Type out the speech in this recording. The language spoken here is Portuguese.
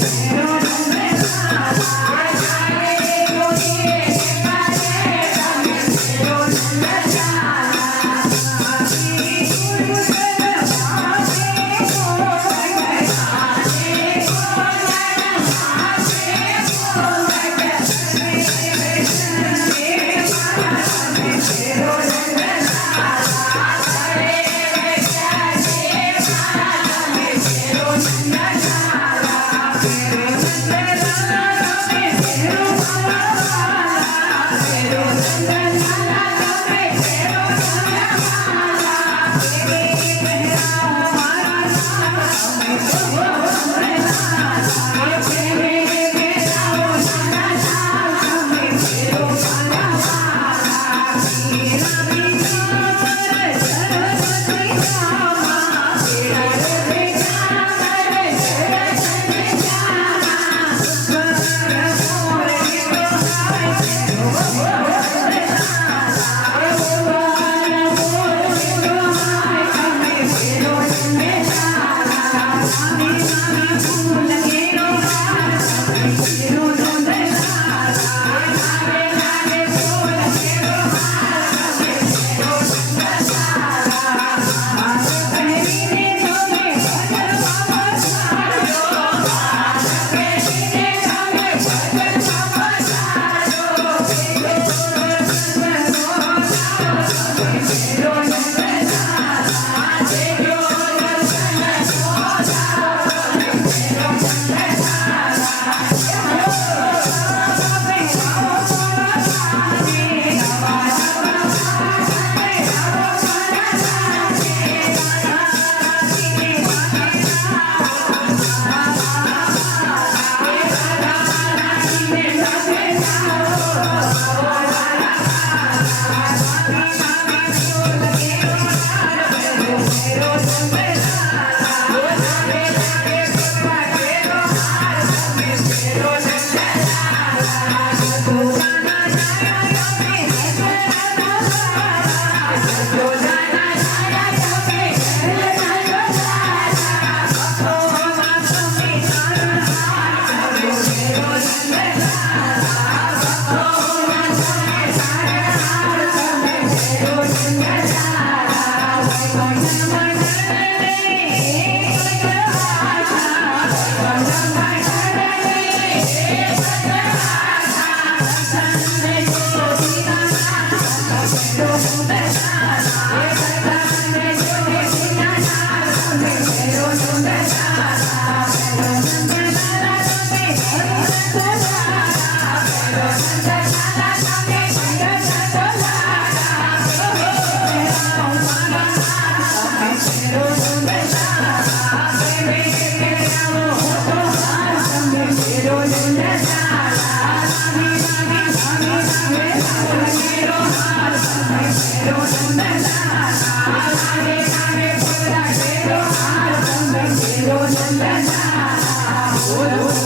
London. Olhos.